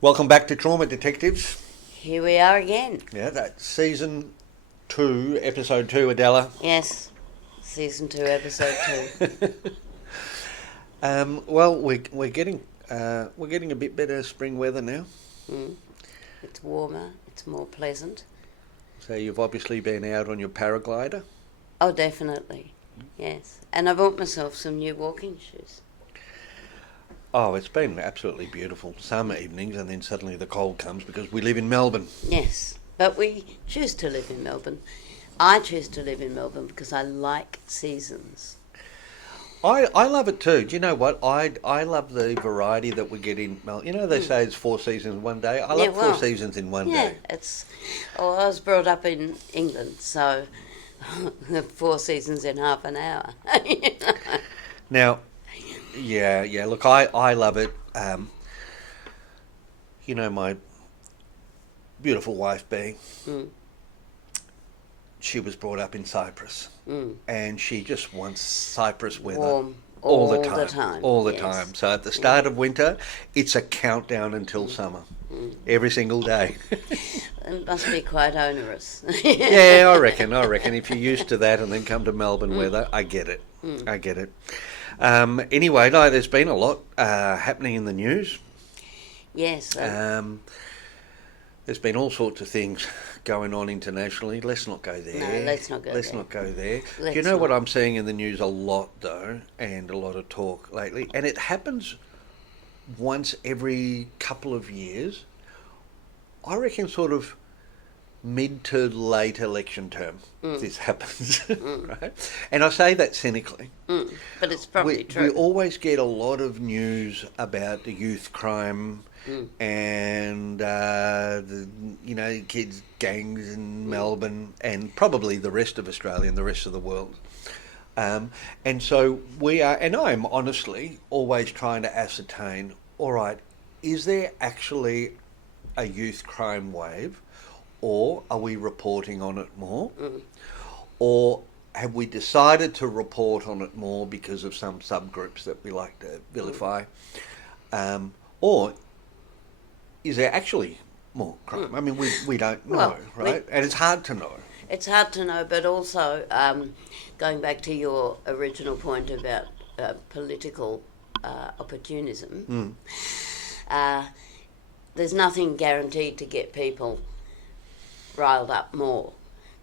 Welcome back to Trauma Detectives. Here we are again. Yeah, that's season 2, episode 2, Adela. Yes, season 2, episode 2. Well, we're getting a bit better spring weather now. It's warmer. It's more pleasant. So you've obviously been out on your paraglider. Oh, definitely. Yes, and I bought myself some new walking shoes. Oh, it's been absolutely beautiful. Some evenings, and then suddenly the cold comes because we live in Melbourne. Yes, but we choose to live in Melbourne. I choose to live in Melbourne because I like seasons. I love it too. Do you know what? I love the variety that we get in Melbourne. You know, they say it's 4 seasons in one day. I love 4 seasons in one day. Yeah, I was brought up in England, so 4 seasons in half an hour. Now, yeah. Look, I love it. You know, my beautiful wife Bea, she was brought up in Cyprus, and she just wants Cyprus weather. Warm all the time. time. So at the start of winter, it's a countdown until summer, every single day. It must be quite onerous. Yeah, I reckon. If you're used to that and then come to Melbourne weather, I get it. Anyway, no, there's been a lot happening in the news. Yes. There's been all sorts of things going on internationally. Let's not go there. No, let's not go there. Do you know what I'm seeing in the news a lot, though, and a lot of talk lately? And it happens once every couple of years. I reckon sort of mid to late election term this happens, right? And I say that cynically. But it's probably true. We always get a lot of news about the youth crime and the kids gangs in Melbourne and probably the rest of Australia and the rest of the world. And so we are, and I'm honestly always trying to ascertain, all right, is there actually a youth crime wave, or are we reporting on it more? Or have we decided to report on it more because of some subgroups that we like to vilify? Or is there actually more crime? I mean, we don't know, right? And it's hard to know. It's hard to know, but also going back to your original point about political opportunism, there's nothing guaranteed to get people riled up more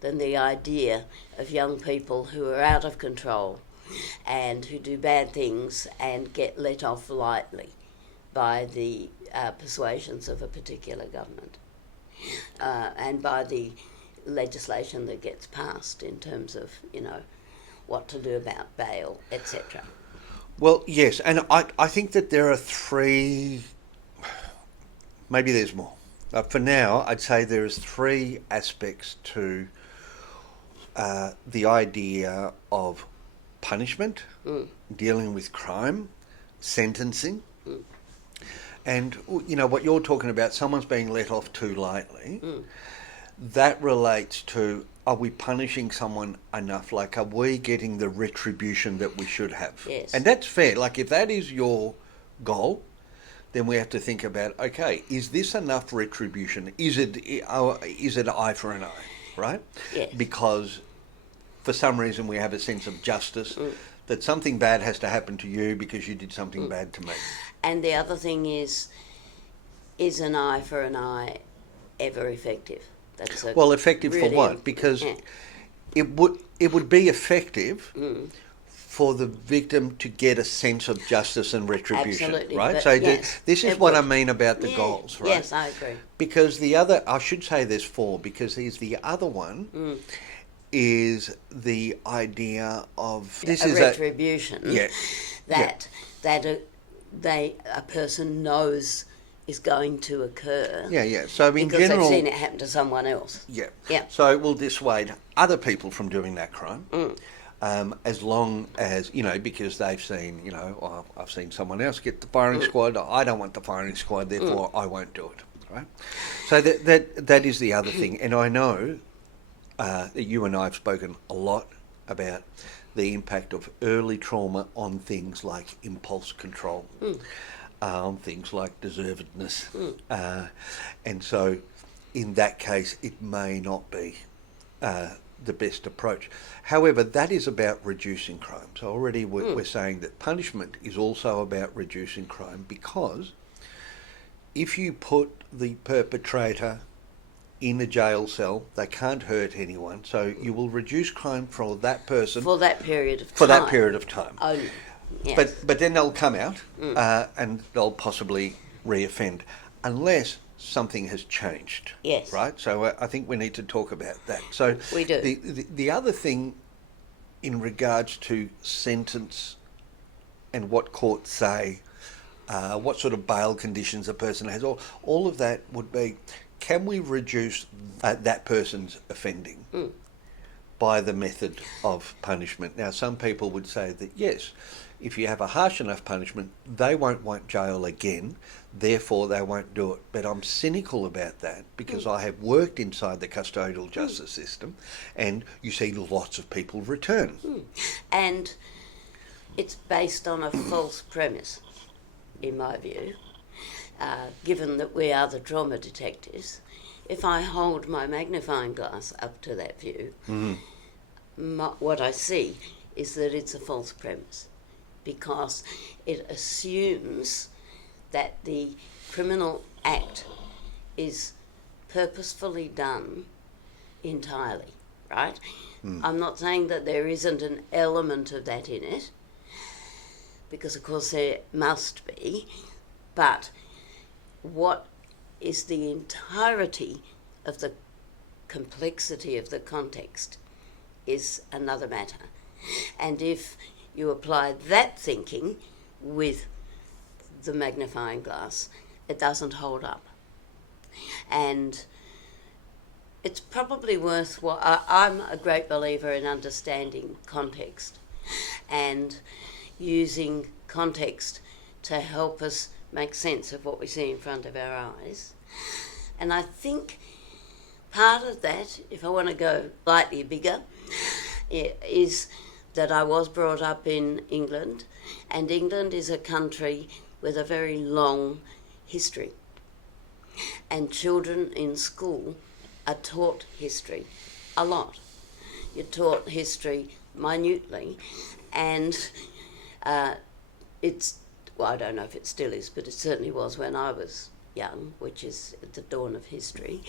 than the idea of young people who are out of control and who do bad things and get let off lightly by the persuasions of a particular government and by the legislation that gets passed in terms of, what to do about bail, etc. Well, yes, and I think that there are 3, maybe there's more. For now, I'd say there is 3 aspects to the idea of punishment, dealing with crime, sentencing, and what you're talking about, someone's being let off too lightly. That relates to, are we punishing someone enough? Like, are we getting the retribution that we should have? Yes. And that's fair. Like, if that is your goal, then we have to think about, okay, is this enough retribution? Is it eye for an eye, right? Yes. Because for some reason we have a sense of justice, that something bad has to happen to you because you did something bad to me. And the other thing is an eye for an eye ever effective? That's effective really, for what? Because it would be effective for the victim to get a sense of justice and retribution. Absolutely, right? So this is what I mean about the goals, right? Yes, I agree. Because the other, I should say there's 4, because there's the other one is the idea of retribution. That a person knows is going to occur. Yeah. So in because general, they've seen it happen to someone else. Yeah. Yeah. So it will dissuade other people from doing that crime. As long as, because they've seen, I've seen someone else get the firing squad. I don't want the firing squad, therefore I won't do it. Right. So that is the other thing, and I know you and I have spoken a lot about the impact of early trauma on things like impulse control, on things like deservedness. And so in that case, it may not be the best approach. However, that is about reducing crime. So already we're saying that punishment is also about reducing crime, because if you put the perpetrator in a jail cell, they can't hurt anyone, so you will reduce crime for that person For that period of time. for that period of time. Only. Yes. But then they'll come out and they'll possibly reoffend, unless something has changed. Yes. Right? So I think we need to talk about that. So We do. The other thing in regards to sentence and what courts say, what sort of bail conditions a person has, all of that would be, can we reduce that person's offending by the method of punishment? Now, some people would say that yes, if you have a harsh enough punishment, they won't want jail again, therefore they won't do it. But I'm cynical about that, because I have worked inside the custodial justice system, and you see lots of people return. And it's based on a false premise, in my view. Given that we are the trauma detectives, if I hold my magnifying glass up to that view, what I see is that it's a false premise, because it assumes that the criminal act is purposefully done entirely, right? I'm not saying that there isn't an element of that in it, because of course there must be, but what is the entirety of the complexity of the context is another matter. And if you apply that thinking with the magnifying glass, it doesn't hold up. And it's probably worthwhile. I'm a great believer in understanding context and using context to help us make sense of what we see in front of our eyes. And I think part of that, if I want to go slightly bigger, is that I was brought up in England, and England is a country with a very long history. And children in school are taught history a lot. You're taught history minutely, and well, I don't know if it still is, but it certainly was when I was young, which is at the dawn of history.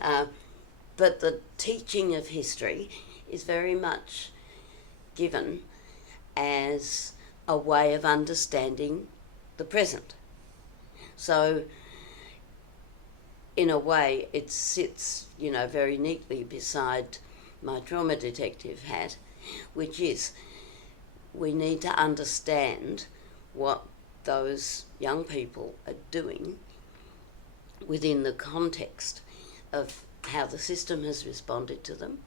But the teaching of history is very much given as a way of understanding the present. So, in a way, it sits, very neatly beside my trauma detective hat, which is we need to understand what those young people are doing within the context of how the system has responded to them,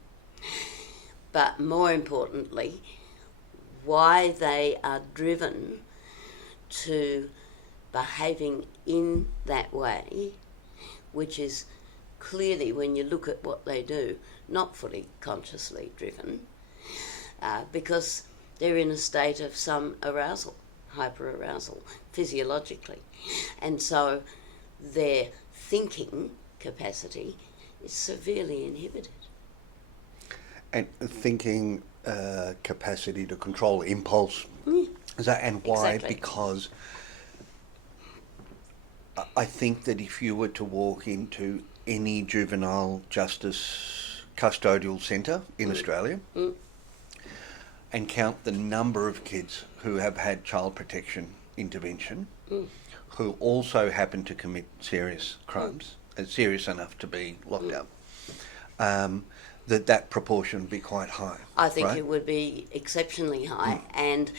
but more importantly, why they are driven to behaving in that way, which is clearly, when you look at what they do, not fully consciously driven, because they're in a state of some arousal, hyperarousal, physiologically. And so their thinking capacity is severely inhibited. And thinking capacity to control impulse. Is that, and why? Exactly. Because I think that if you were to walk into any juvenile justice custodial centre in Australia and count the number of kids who have had child protection intervention, who also happen to commit serious crimes, serious enough to be locked up, that proportion would be quite high. I think right? It would be exceptionally high, and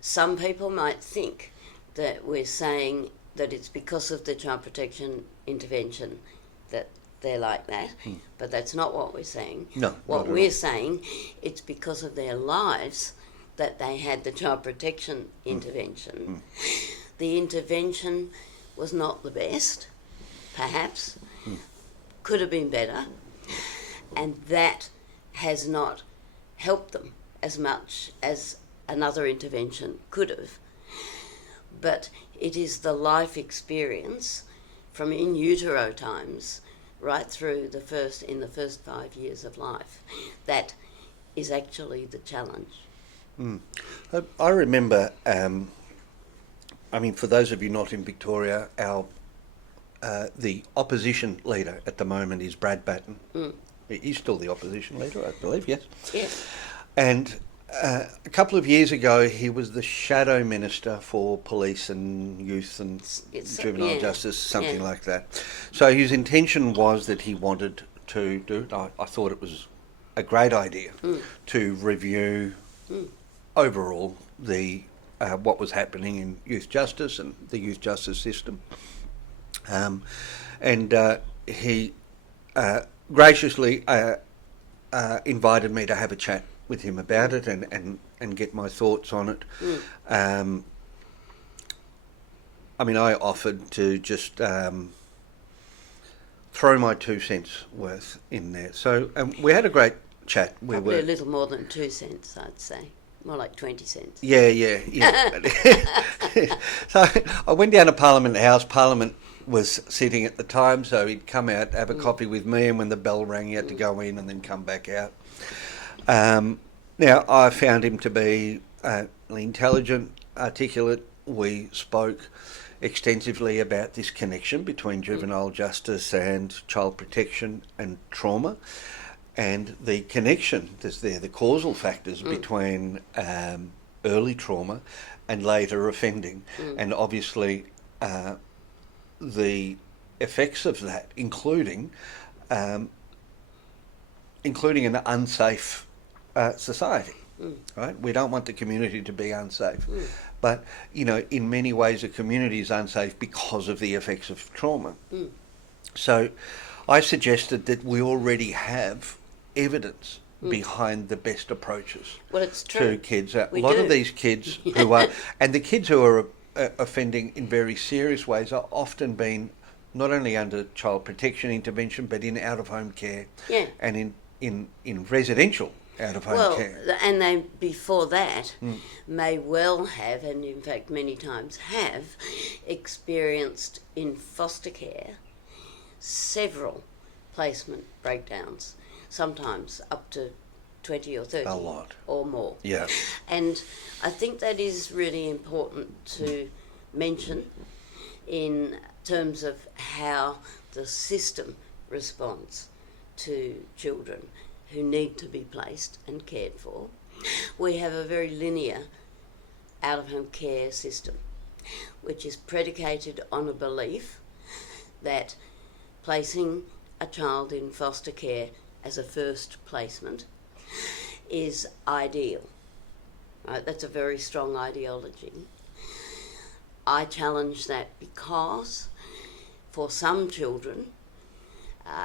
some people might think that we're saying that it's because of the child protection intervention that they're like that, but that's not what we're saying. No, what we're saying, it's because of their lives that they had the child protection intervention. The intervention was not the best, perhaps, could have been better, and that has not helped them as much as another intervention could have. But it is the life experience from in utero times right through the first 5 years of life that is actually the challenge. I remember, for those of you not in Victoria, the opposition leader at the moment is Brad Batten. He's still the opposition leader, I believe, yes? Yes. And a couple of years ago, he was the shadow minister for police and youth and juvenile justice, something like that. So his intention was that he wanted to do it. I thought it was a great idea to review overall the what was happening in youth justice and the youth justice system. He graciously invited me to have a chat with him about it and get my thoughts on it. I offered to just throw my 2 cents worth in there. So we had a great chat. Probably a little more than 2 cents, I'd say. More like 20 cents. Yeah. So I went down to Parliament House. Parliament was sitting at the time, so he'd come out, have a coffee with me, and when the bell rang, he had to go in and then come back out. Now, I found him to be intelligent, articulate. We spoke extensively about this connection between juvenile justice and child protection and trauma, and the connection that's there, the causal factors between early trauma and later offending, and obviously the effects of that, including an unsafe society. Right? We don't want the community to be unsafe, but in many ways, a community is unsafe because of the effects of trauma. So, I suggested that we already have evidence behind the best approaches to kids. A lot of these kids who are, and the kids who are offending in very serious ways are often being not only under child protection intervention but in out-of-home care and in residential out-of-home care. And they, before that, may well have, and in fact many times have, experienced in foster care several placement breakdowns, sometimes up to 20 or 30 a lot or more. Yeah. And I think that is really important to mention in terms of how the system responds to children who need to be placed and cared for. We have a very linear out-of-home care system, which is predicated on a belief that placing a child in foster care as a first placement is ideal. Right? That's a very strong ideology. I challenge that because for some children,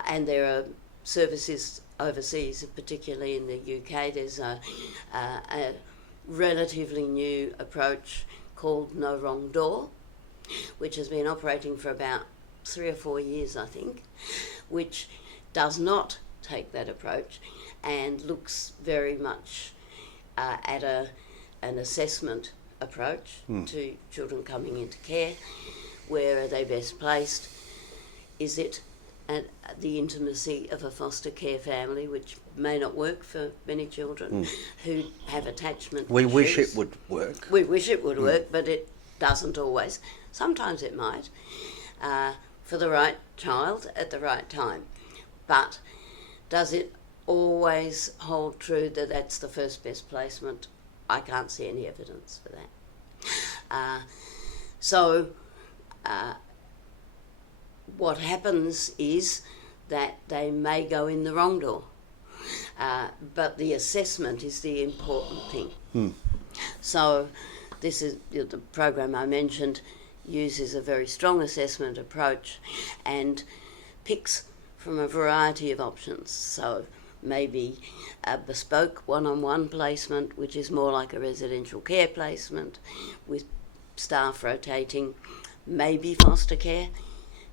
and there are services overseas, particularly in the UK, there's a relatively new approach called No Wrong Door, which has been operating for about 3 or 4 years, I think, which does not take that approach and looks very much at an assessment approach to children coming into care. Where are they best placed? Is it at the intimacy of a foster care family, which may not work for many children who have attachment We issues. wish it would work. We wish it would work, but it doesn't always. Sometimes it might, for the right child at the right time. But does it always hold true that that's the first best placement? I can't see any evidence for that. What happens is that they may go in the wrong door, but the assessment is the important thing. So this is the program I mentioned uses a very strong assessment approach and picks from a variety of options. So maybe a bespoke one-on-one placement, which is more like a residential care placement with staff rotating, maybe foster care,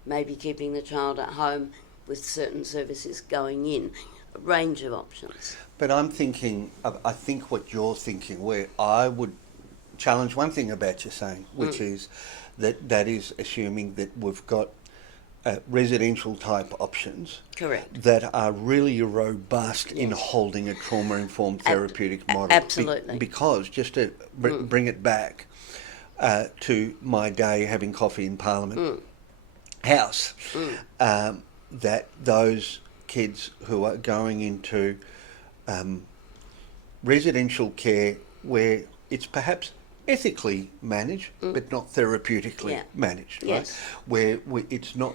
maybe keeping the child at home with certain services going in. range of options. But I think what you're thinking, where I would challenge one thing about you saying, which is that is assuming that we've got residential type options. Correct. That are really robust in holding a trauma-informed therapeutic model. Absolutely. Because, just to bring it back to my day having coffee in Parliament House, that those kids who are going into residential care where it's perhaps ethically managed but not therapeutically managed, right? Yes. Where it's not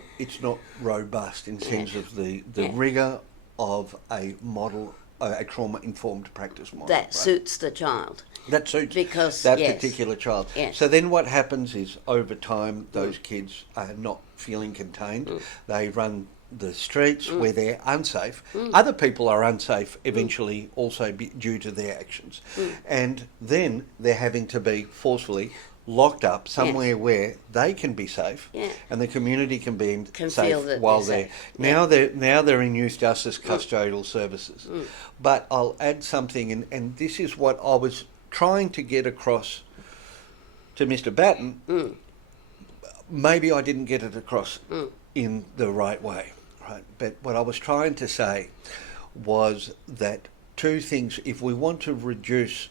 robust in terms of the rigour of a model, a trauma-informed practice model. That suits the child. That suits because, that particular child. Yes. So then what happens is, over time, those kids are not feeling contained. They run the streets where they're unsafe. Other people are unsafe eventually also due to their actions. And then they're having to be forcefully locked up somewhere where they can be safe and the community can be safe while they're now they're in youth justice custodial services. But I'll add something, and this is what I was trying to get across to Mr. Batten. Maybe I didn't get it across in the right way, right? But what I was trying to say was that two things: if we want to reduce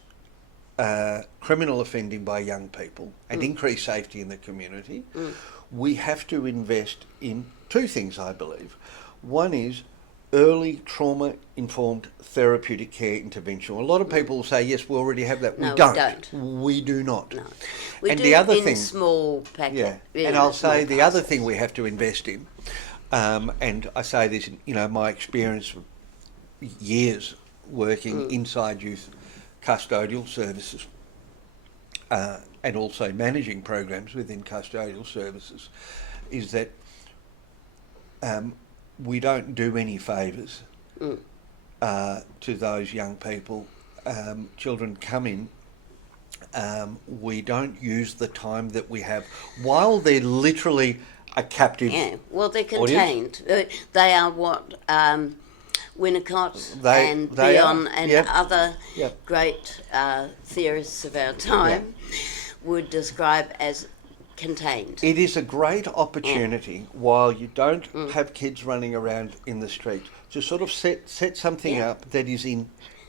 criminal offending by young people and increase safety in the community, we have to invest in two things, I believe. One is early trauma-informed therapeutic care intervention. A lot of people say, yes, we already have that. No, we don't. We do not. No. We and do the other in thing, small packets. Yeah, and I'll say the other thing we have to invest in, and I say this, my experience of years working inside youth custodial services and also managing programs within custodial services, is that we don't do any favours to those young people. Children come in, we don't use the time that we have while they're literally a captive. Yeah, well, they're contained. They are what Winnicott and Bion and other great theorists of our time would describe as contained. It is a great opportunity while you don't have kids running around in the street to sort of set something up that is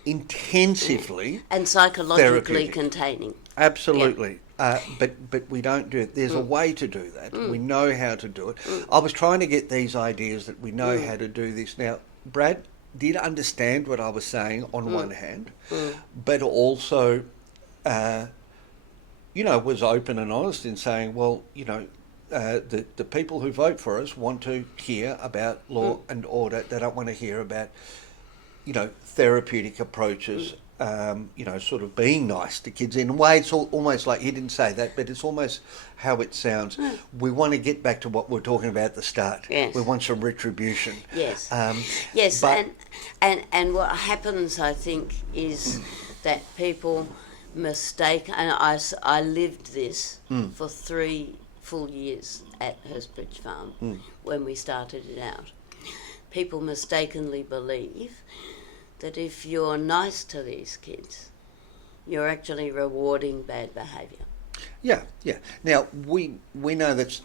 intensively and psychologically therapeutic. Containing. Absolutely. But we don't do it. There's a way to do that. We know how to do it. I was trying to get these ideas that we know how to do this. Now, Brad did understand what I was saying on one hand, but also was open and honest in saying, well, the people who vote for us want to hear about law and order. They don't want to hear about, therapeutic approaches, sort of being nice to kids. In a way, it's almost like, he didn't say that, but it's almost how it sounds. We want to get back to what we were talking about at the start. Yes. We want some retribution. Yes. Yes, but and what happens, I think, is that people mistake, and I lived this for 3 full years at Hurstbridge Farm when we started it out. People mistakenly believe that if you're nice to these kids, you're actually rewarding bad behaviour. Yeah. Now, we know that's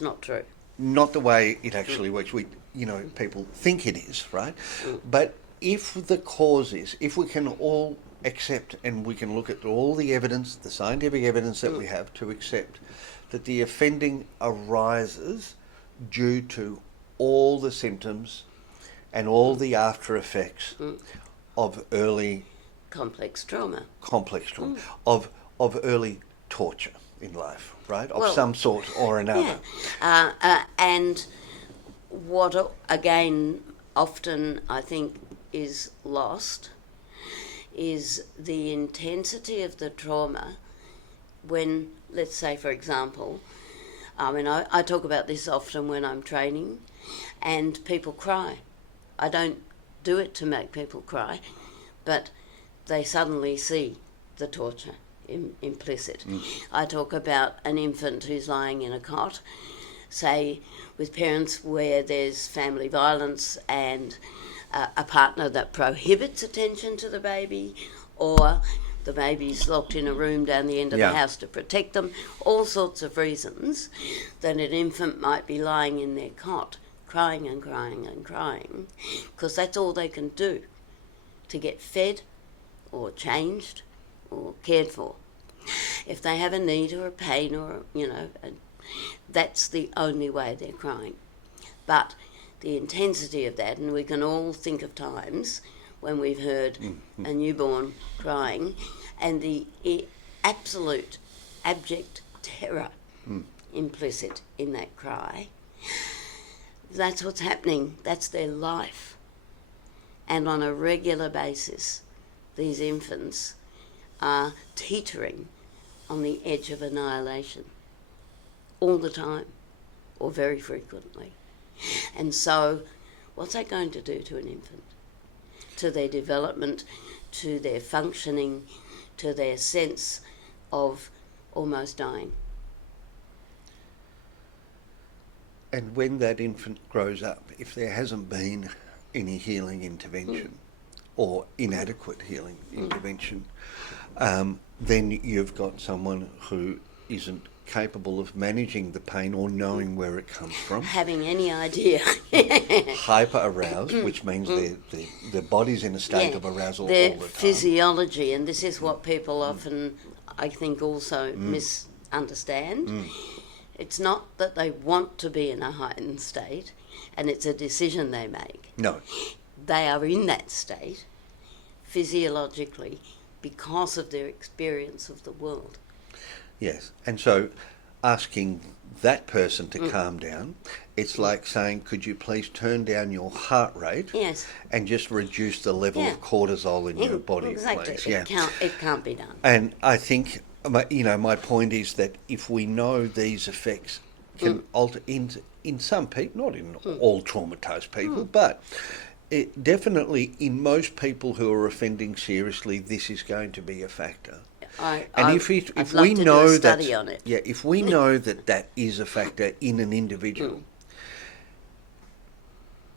not true. Not the way it actually works. People think it is, right? But if the cause is, if we can all accept and we can look at all the evidence, the scientific evidence that we have to accept that the offending arises due to all the symptoms and all the after effects of early complex trauma, of early torture in life, right? Of some sort or another. Yeah. And what, again, often I think is lost is the intensity of the trauma when, let's say, for example, I talk about this often when I'm training, and people cry. I don't do it to make people cry, but they suddenly see the torture implicit. I talk about an infant who's lying in a cot, say with parents where there's family violence and a partner that prohibits attention to the baby, or the baby's locked in a room down the end of the house to protect them, all sorts of reasons, that an infant might be lying in their cot crying and crying and crying, because that's all they can do to get fed or changed or cared for. If they have a need or a pain or, that's the only way they're crying. But the intensity of that, and we can all think of times when we've heard a newborn crying, and the absolute abject terror implicit in that cry. That's what's happening. That's their life. And on a regular basis, these infants are teetering on the edge of annihilation all the time, or very frequently. And so, what's that going to do to an infant? To their development, to their functioning, to their sense of almost dying. And when that infant grows up, if there hasn't been any healing intervention or inadequate healing intervention, then you've got someone who isn't capable of managing the pain or knowing where it comes from. Having any idea. Hyper-aroused, which means their body's in a state of arousal all the time. Their physiology, and this is what people often, I think, also misunderstand. It's not that they want to be in a heightened state, and it's a decision they make. No. They are in that state, physiologically, because of their experience of the world. Yes, and so asking that person to calm down, it's like saying, could you please turn down your heart rate and just reduce the level of cortisol in your body, exactly. please? It can't be done. And I think, my point is that if we know these effects can alter in some people, not in all traumatised people, but it definitely in most people who are offending seriously, this is going to be a factor. If we know that is a factor in an individual,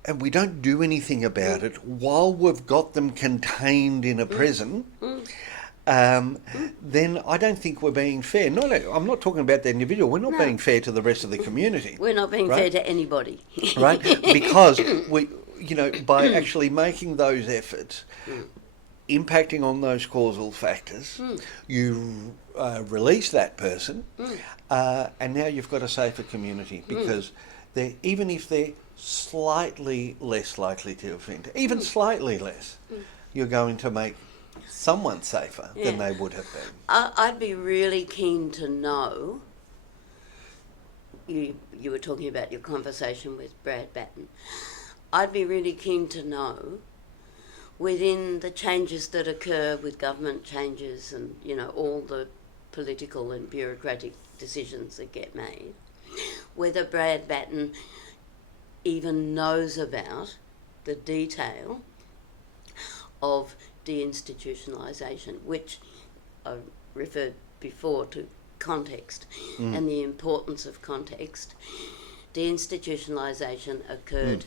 and we don't do anything about it while we've got them contained in a prison, then I don't think we're being fair. I'm not talking about the individual. We're not being fair to the rest of the community. We're not being fair to anybody. Right? Because by actually making those efforts, impacting on those causal factors, you release that person, and now you've got a safer community, because even if they're slightly less likely to offend, even slightly less, you're going to make someone safer than they would have been. I'd be really keen to know, you were talking about your conversation with Brad Batten, I'd be really keen to know, within the changes that occur with government changes and, all the political and bureaucratic decisions that get made, whether Brad Batten even knows about the detail of deinstitutionalisation, which I referred before to context and the importance of context. Deinstitutionalisation occurred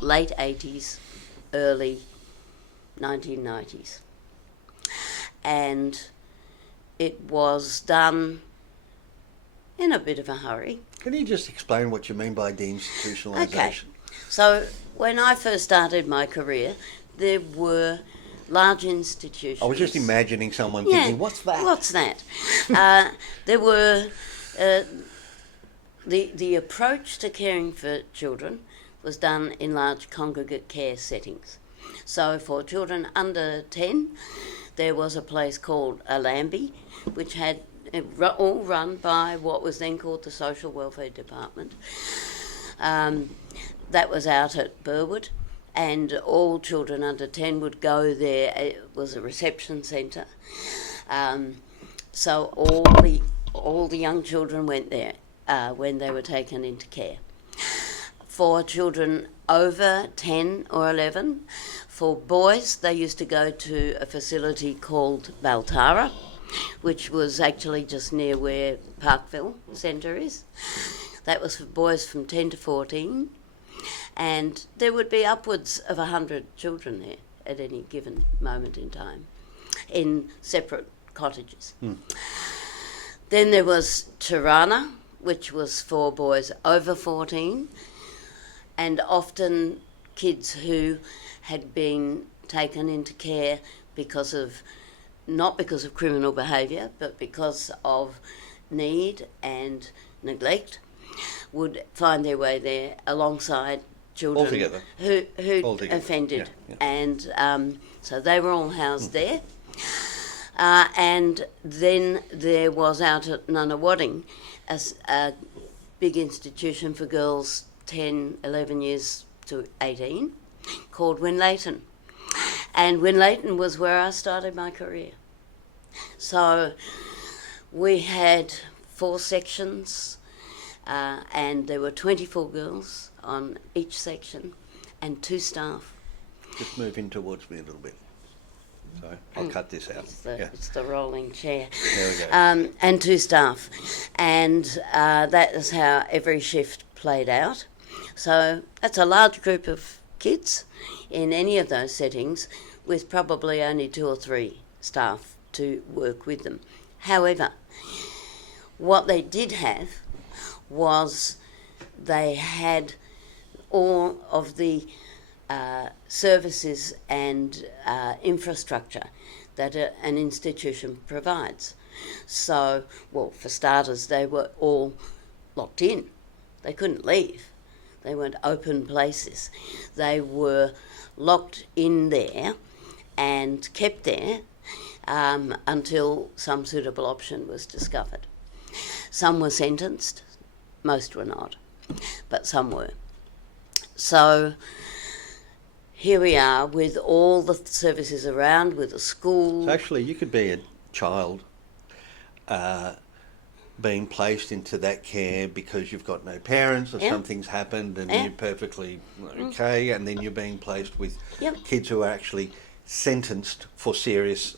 late 80s, early 1990s. And it was done in a bit of a hurry. Can you just explain what you mean by deinstitutionalisation? Okay. So when I first started my career, there were large institutions. I was just imagining someone thinking, what's that? What's that? There were... The approach to caring for children was done in large congregate care settings. So for children under 10, there was a place called a Lambie, which had all run by what was then called the Social Welfare Department. That was out at Burwood, and all children under 10 would go there. It was a reception centre. So all the young children went there when they were taken into care. For children over 10 or 11, for boys, they used to go to a facility called Baltara, which was actually just near where Parkville Centre is. That was for boys from 10 to 14. And there would be upwards of 100 children there at any given moment in time in separate cottages. Then there was Tirana, which was for boys over 14, and often kids who had been taken into care not because of criminal behaviour, but because of need and neglect, would find their way there alongside children Altogether. who'd offended. Yeah. And so they were all housed there. And then there was out at Nunawading a big institution for girls 10, 11 years to 18 called Winlayton. And Winlayton was where I started my career. So we had 4 sections, and there were 24 girls on each section and 2 staff. Just move in towards me a little bit. So I'll cut this out. It's the rolling chair. There we go. And 2 staff. And that is how every shift played out. So that's a large group of kids in any of those settings with probably only 2 or 3 staff to work with them. However, what they did have was they had all of the services and infrastructure that an institution provides. So, well, for starters, they were all locked in. They couldn't leave. They weren't open places. They were locked in there and kept there until some suitable option was discovered. Some were sentenced, most were not, but some were. So here we are with all the services around, with a school. So actually, you could be a child being placed into that care because you've got no parents or something's happened and you're perfectly okay, and then you're being placed with kids who are actually sentenced for serious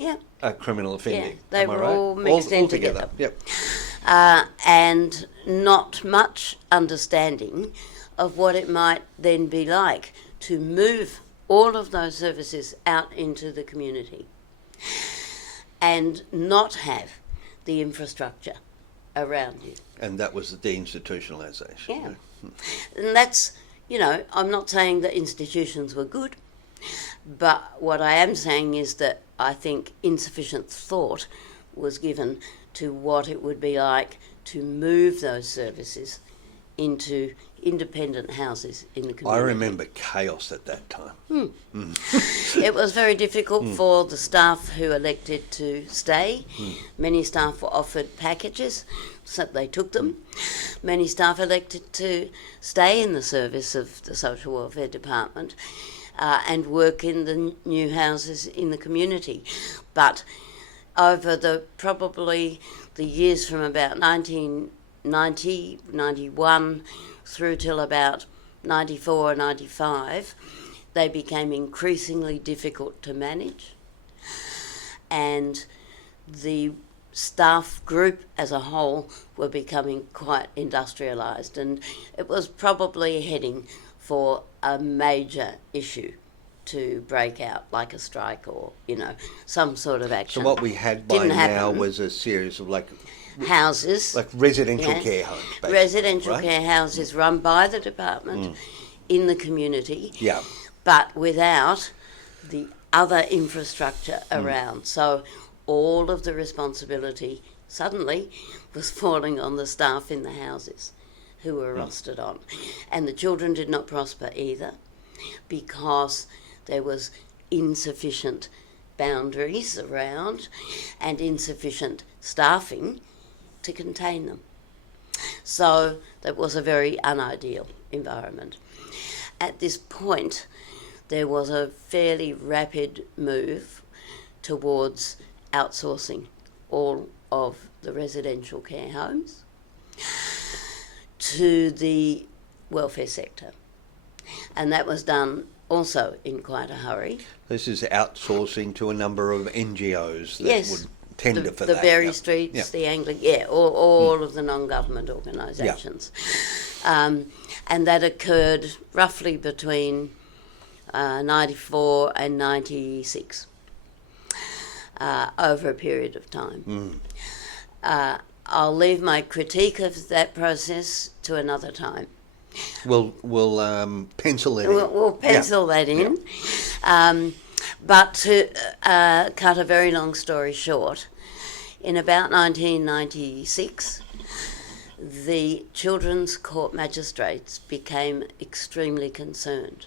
criminal offending. They were all mixed in together. Yep. And not much understanding of what it might then be like to move all of those services out into the community and not have the infrastructure around you. And that was the deinstitutionalisation. Yeah. And that's, I'm not saying that institutions were good, but what I am saying is that I think insufficient thought was given to what it would be like to move those services into independent houses in the community. I remember chaos at that time. It was very difficult for the staff who elected to stay. Many staff were offered packages, so they took them. Many staff elected to stay in the service of the Social Welfare Department and work in the new houses in the community. But over probably the years from about 1990, 91 through till about 94, 95, they became increasingly difficult to manage. And the staff group as a whole were becoming quite industrialised, and it was probably heading for a major issue to break out, like a strike or, some sort of action. So what we had by now was a series of houses, like residential care homes, basically, residential right? care houses run by the department in the community, but without the other infrastructure around. So all of the responsibility suddenly was falling on the staff in the houses who were rostered on. And the children did not prosper either, because there was insufficient boundaries around and insufficient staffing to contain them. So that was a very unideal environment. At this point, there was a fairly rapid move towards outsourcing all of the residential care homes to the welfare sector. And that was done also in quite a hurry. This is outsourcing to a number of NGOs that would tender for the that. Berry Yeah. Streets, Yeah. the Anglican, all of the non-government organisations. And that occurred roughly between 94 and 96, over a period of time. I'll leave my critique of that process to another time. We'll pencil it in. We'll pencil that in. But to cut a very long story short, in about 1996, the Children's Court magistrates became extremely concerned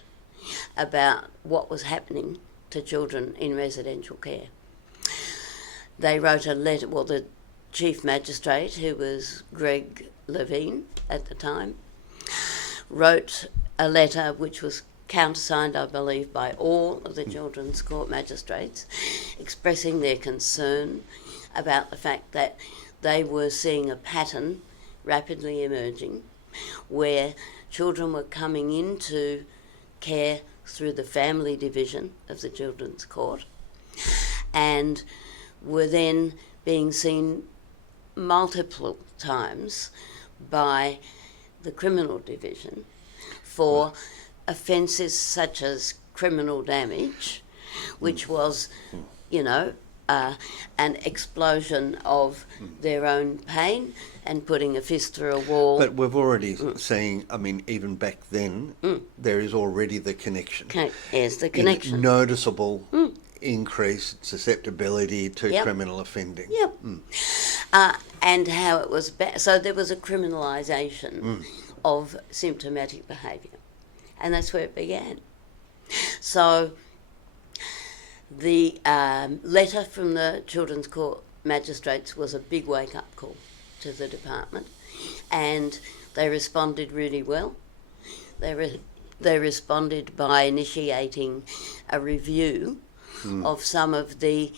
about what was happening to children in residential care. They wrote a letter, well, the Chief Magistrate, who was Greg Levine at the time, wrote a letter which was countersigned, I believe, by all of the Children's Court magistrates, expressing their concern about the fact that they were seeing a pattern rapidly emerging where children were coming into care through the family division of the Children's Court and were then being seen multiple times by the criminal division for offences such as criminal damage, which was, an explosion of their own pain and putting a fist through a wall. But we've already seen, I mean, even back then, there is already the connection. Yes, the connection. Noticeable increased susceptibility to criminal offending. Yep. And how it was... so there was a criminalisation of symptomatic behaviour. And that's where it began. So the letter from the Children's Court magistrates was a big wake-up call to the department, and they responded really well. They responded by initiating a review of some of the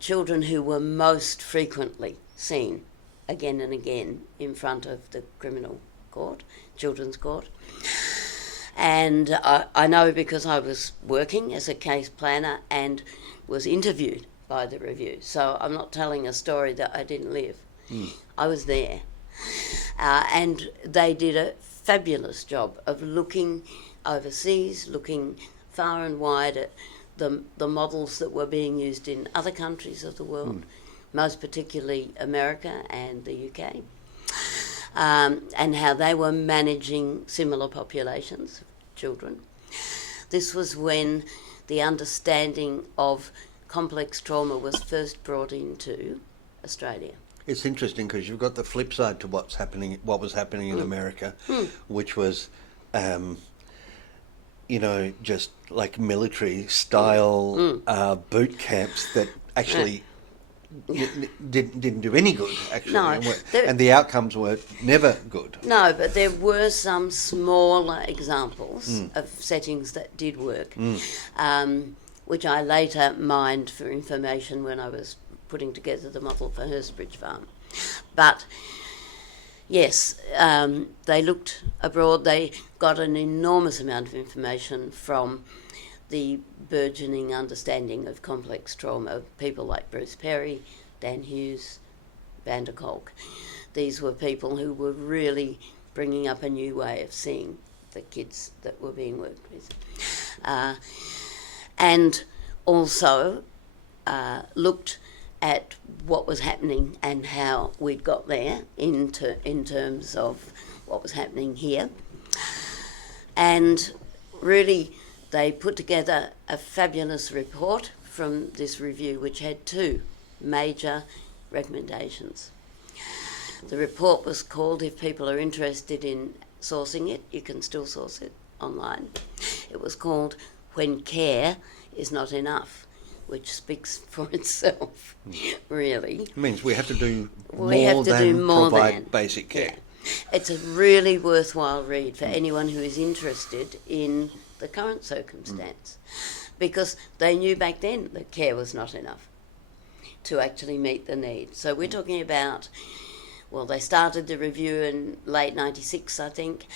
children who were most frequently seen again and again in front of the criminal court, Children's Court. And I know because I was working as a case planner and was interviewed by the review. So I'm not telling a story that I didn't live. I was there. And they did a fabulous job of looking overseas, looking far and wide at the models that were being used in other countries of the world, most particularly America and the UK. And how they were managing similar populations of children. This was when the understanding of complex trauma was first brought into Australia. It's interesting because you've got the flip side to what was happening in America, which was, just like military style boot camps that actually didn't do any good, actually. No, and the outcomes were never good. No, but there were some smaller examples of settings that did work, which I later mined for information when I was putting together the model for Hurstbridge Farm. But yes, they looked abroad. They got an enormous amount of information from the burgeoning understanding of complex trauma of people like Bruce Perry, Dan Hughes, Van der Kolk. These were people who were really bringing up a new way of seeing the kids that were being worked with. And also looked at what was happening and how we'd got there in terms of what was happening here. And really, they put together a fabulous report from this review, which had two major recommendations. The report was called, if people are interested in sourcing it, you can still source it online. It was called When Care is Not Enough, which speaks for itself, really. It means we have to do more than provide basic care. Yeah. It's a really worthwhile read for anyone who is interested in the current circumstance, because they knew back then that care was not enough to actually meet the need. So we're talking about, well, they started the review in late 96, I think,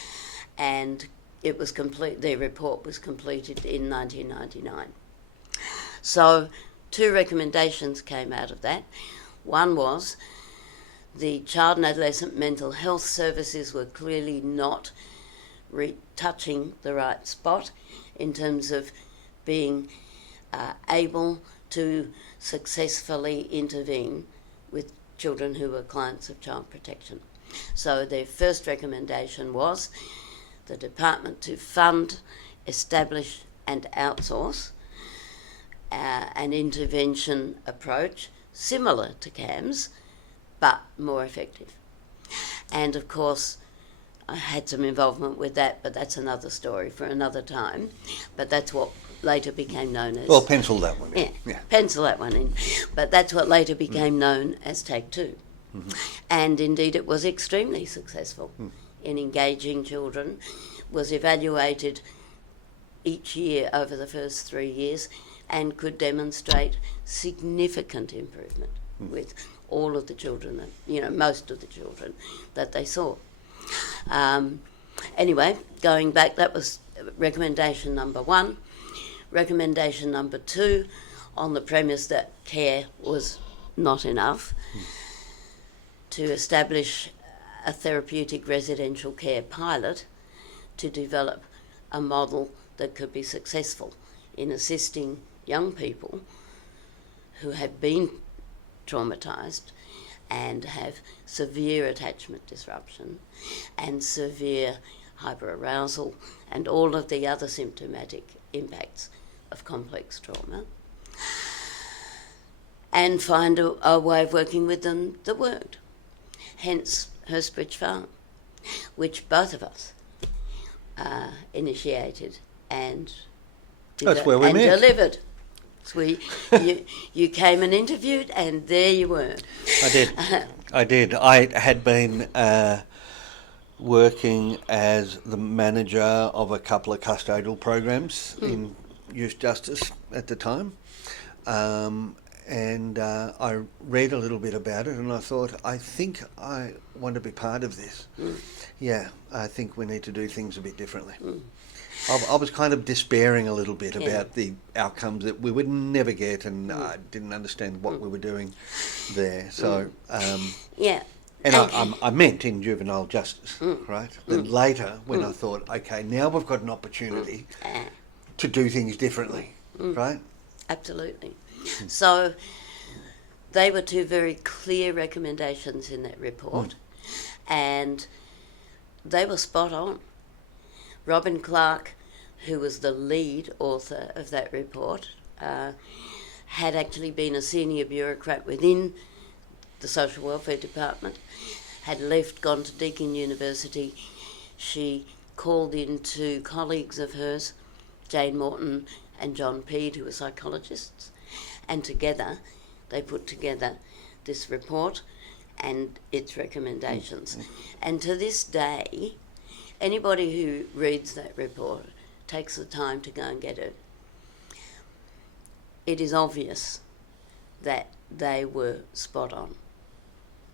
and it was complete. Their report was completed in 1999. So two recommendations came out of that. One was the child and adolescent mental health services were clearly not touching the right spot in terms of being able to successfully intervene with children who were clients of child protection. So their first recommendation was the department to fund, establish and outsource an intervention approach similar to CAMS but more effective. And of course I had some involvement with that, but that's another story for another time. But that's what later became known as... Well, pencil that one in. Yeah, pencil that one in. But that's what later became known as Take Two. Mm-hmm. And indeed it was extremely successful in engaging children, was evaluated each year over the first 3 years and could demonstrate significant improvement with all of the children, most of the children that they saw. Anyway, going back, that was recommendation number 1. Recommendation number 2, on the premise that care was not enough, to establish a therapeutic residential care pilot to develop a model that could be successful in assisting young people who have been traumatised and have severe attachment disruption and severe hyperarousal and all of the other symptomatic impacts of complex trauma, and find a way of working with them that worked. Hence Hurstbridge Farm, which both of us initiated and delivered. So you came and interviewed, and there you were. I did. I had been working as the manager of a couple of custodial programs in youth justice at the time, and I read a little bit about it, and I thought, I think I want to be part of this. Yeah, I think we need to do things a bit differently. I was kind of despairing a little bit about the outcomes that we would never get, and I didn't understand what we were doing there. So, and I meant in juvenile justice, right? But later, when I thought, okay, now we've got an opportunity to do things differently, right? Absolutely. So, they were two very clear recommendations in that report, and they were spot on. Robin Clark, who was the lead author of that report, had actually been a senior bureaucrat within the Social Welfare Department, had left, gone to Deakin University. She called in two colleagues of hers, Jane Morton and John Peed, who were psychologists, and together they put together this report and its recommendations. And to this day, anybody who reads that report, takes the time to go and get it, it is obvious that they were spot on.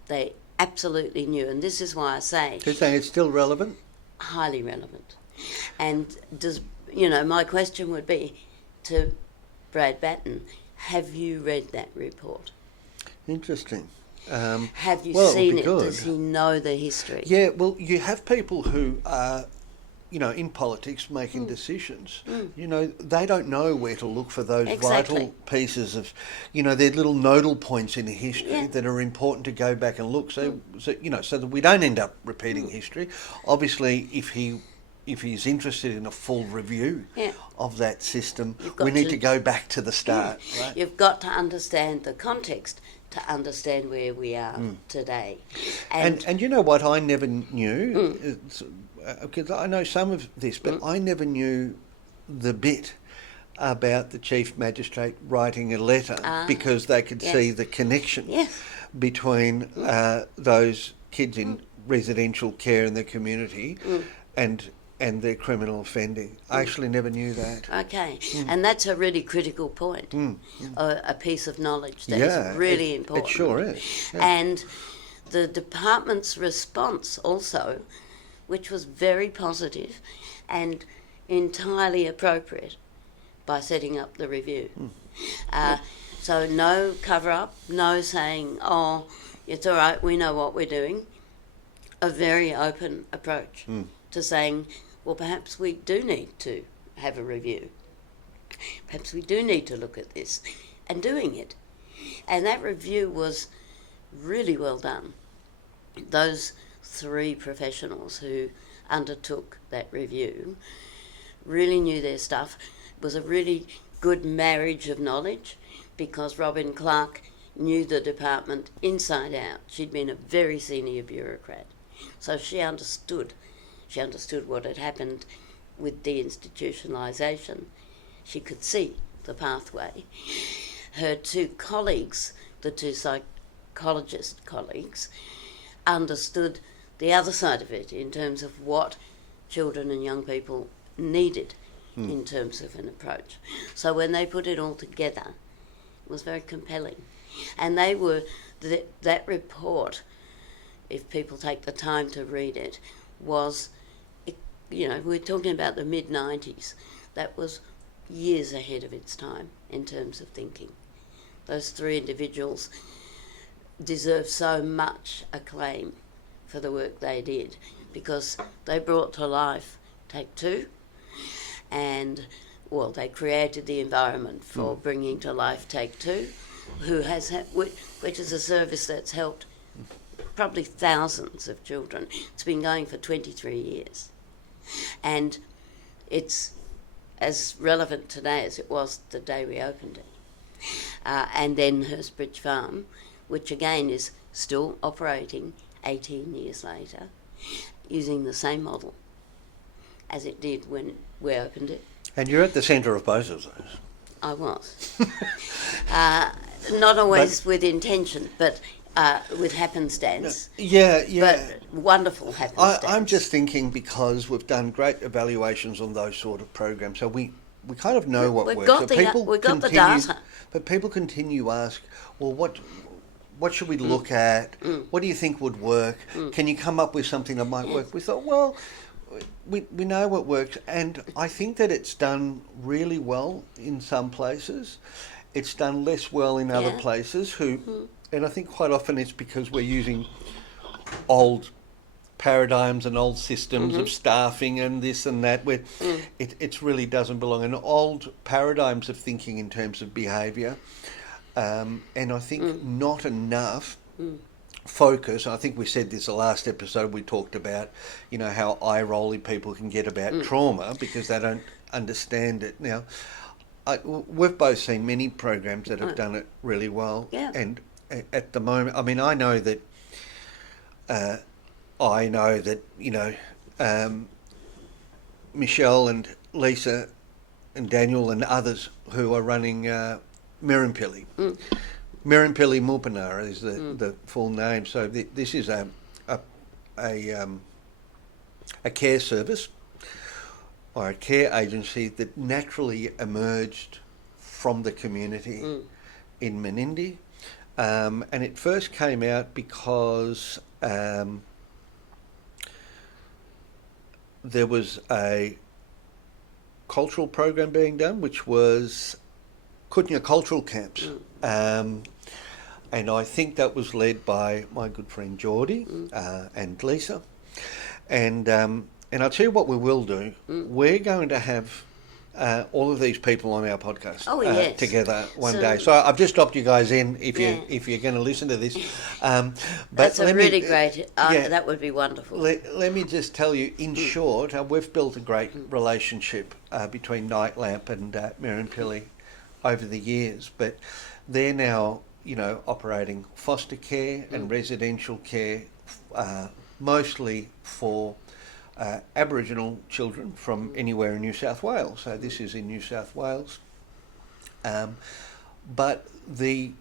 They absolutely knew, and this is why I say... You're saying it's still relevant? Highly relevant. And my question would be to Brad Batten, have you read that report? Interesting. Have you seen it? Does he know the history? Yeah, well, you have people who are, in politics making decisions. They don't know where to look for those vital pieces of, they're little nodal points in history that are important to go back and look. So that we don't end up repeating history. Obviously, if he's interested in a full review of that system, we need to go back to the start. Right? You've got to understand the context to understand where we are today. And you know what I never knew? Because I know some of this, but I never knew the bit about the Chief Magistrate writing a letter because they could see the connection between those kids in residential care in the community and their criminal offending. I actually never knew that. Okay, and that's a really critical point, a piece of knowledge that is really important. It sure is. Yeah. And the department's response also, which was very positive and entirely appropriate by setting up the review. So no cover-up, no saying, oh, it's all right, we know what we're doing. A very open approach to saying, well, perhaps we do need to have a review. Perhaps we do need to look at this, and doing it. And that review was really well done. Those 3 professionals who undertook that review really knew their stuff. It was a really good marriage of knowledge, because Robin Clark knew the department inside out. She'd been a very senior bureaucrat, so she understood what had happened with deinstitutionalisation. She could see the pathway. Her 2 colleagues, the 2 psychologist colleagues, understood the other side of it in terms of what children and young people needed in terms of an approach. So when they put it all together, it was very compelling. And they were, that report, if people take the time to read it, was, we're talking about the mid-90s. That was years ahead of its time in terms of thinking. Those 3 individuals deserve so much acclaim for the work they did, because they brought to life Take Two, and they created the environment for bringing to life Take Two, which is a service that's helped probably thousands of children. It's been going for 23 years, and it's as relevant today as it was the day we opened it. And then Hurstbridge Farm, which again is still operating 18 years later, using the same model as it did when we opened it. And you're at the centre of both of those. I was. Not always with intention, but with happenstance. Yeah. But wonderful happenstance. I'm just thinking, because we've done great evaluations on those sort of programs, so we kind of know what works. We've got the data. But people continue to ask, well, what should we look at? What do you think would work? Can you come up with something that might work? We thought, well, we know what works, and I think that it's done really well in some places. It's done less well in other places, and I think quite often it's because we're using old paradigms and old systems of staffing and this and that, where it really doesn't belong. And old paradigms of thinking in terms of behaviour, and I think not enough focus. I think we said this the last episode. We talked about, how eye-rolly people can get about trauma because they don't understand it. Now, we've both seen many programs that have done it really well, and at the moment, I mean, I know that Michelle and Lisa and Daniel and others who are running Mirrimpilyi. Mirrimpilyi Mulpanara is the full name. So this is a care service or a care agency that naturally emerged from the community in Menindee. And it first came out because there was a cultural program being done, which was Kutnya Cultural Camps. And I think that was led by my good friend Geordie and Lisa. And I'll tell you what we will do. We're going to have all of these people on our podcast together one day. So I've just dropped you guys in if you're going to listen to this. But that's a really great. That would be wonderful. Let me just tell you, in short, we've built a great relationship between Knightlamp and Mirrimpilyi over the years, but they're now, operating foster care and residential care, mostly for Aboriginal children from anywhere in New South Wales. So this is in New South Wales. But the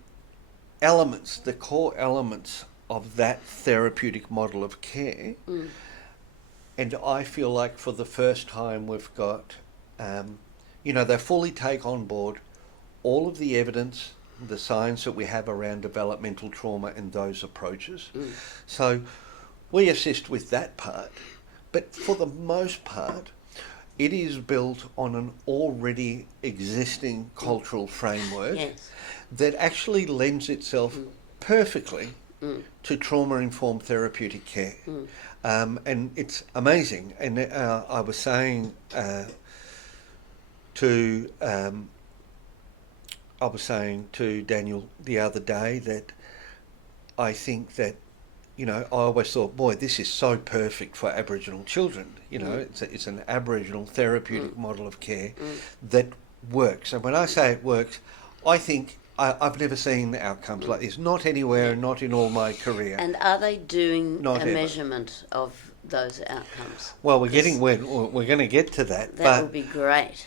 core elements of that therapeutic model of care, and I feel like for the first time we've got, they fully take on board all of the evidence, the science that we have around developmental trauma and those approaches. So we assist with that part. But for the most part, it is built on an already existing cultural framework Yes. that actually lends itself perfectly to trauma-informed therapeutic care. And it's amazing. And I was saying to Daniel the other day that I think that, you know, I always thought, boy, this is so perfect for Aboriginal children. You know, it's an Aboriginal therapeutic model of care that works. And when I say it works, I think I've never seen outcomes like this. Not anywhere, not in all my career. And are they doing Not a ever. measurement of those outcomes? Well, we're going to get to that. That would be great.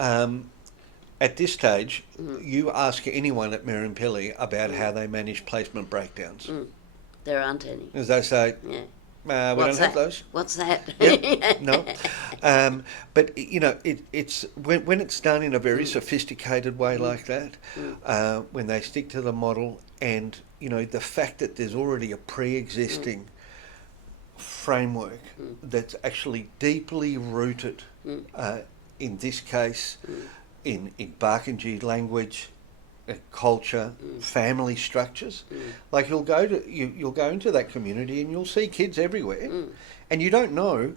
At this stage, you ask anyone at Mirrimpilyi about how they manage placement breakdowns. There aren't any. As they say, Yeah. we don't have those. What's that? Yep, no. But, you know, it's when it's done in a very sophisticated way like that, when they stick to the model and, you know, the fact that there's already a pre-existing framework that's actually deeply rooted, in this case, in Barkindji language, culture, family structures. Like you'll go into that community and you'll see kids everywhere, and you don't know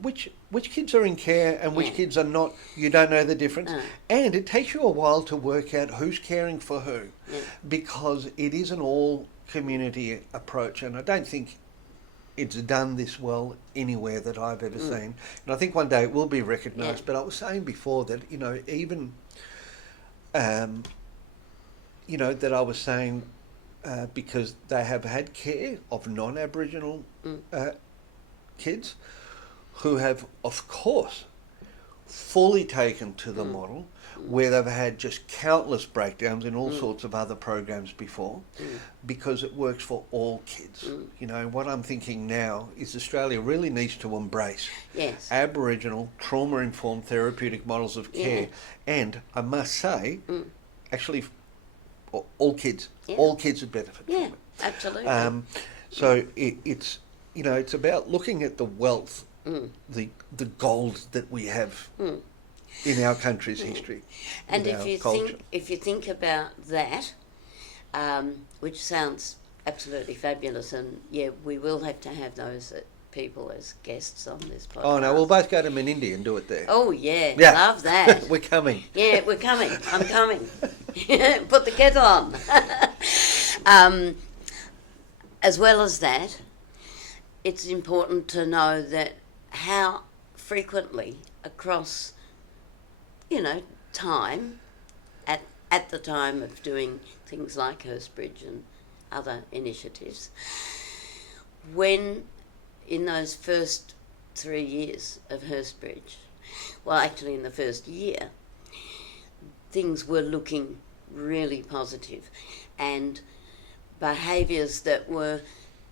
which kids are in care and which kids are not. You don't know the difference, and it takes you a while to work out who's caring for who, because it is an all community approach, and I don't think it's done this well anywhere that I've ever seen. And I think one day it will be recognised. But I was saying before that, you know, even, you know, that I was saying because they have had care of non-Aboriginal kids who have, of course, fully taken to the model, where they've had just countless breakdowns in all sorts of other programs before, because it works for all kids. You know, what I'm thinking now is Australia really needs to embrace Aboriginal trauma-informed therapeutic models of care, and I must say, actually, all kids would benefit from it. Absolutely. So it's, you know, it's about looking at the wealth, the gold that we have in our country's history. And if you think about that, which sounds absolutely fabulous, and we will have to have those people as guests on this podcast. Oh no, we'll both go to Menindee and do it there. Oh yeah. Love that. We're coming. Yeah, we're coming. I'm coming. Put the kettle on. As well as that, it's important to know that how frequently across, you know, time, at the time of doing things like Hurstbridge and other initiatives, when in those first 3 years of Hurstbridge, well actually in the first year, things were looking really positive, and behaviours that were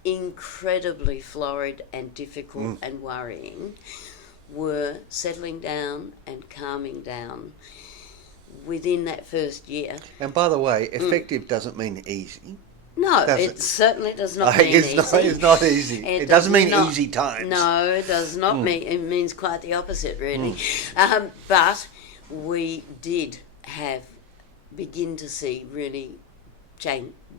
incredibly florid and difficult and worrying were settling down and calming down within that first year. And by the way, effective doesn't mean easy. No, it certainly does not mean easy. It's not easy. It doesn't mean easy times. No, it does not mean. It means quite the opposite, really. But we did begin to see really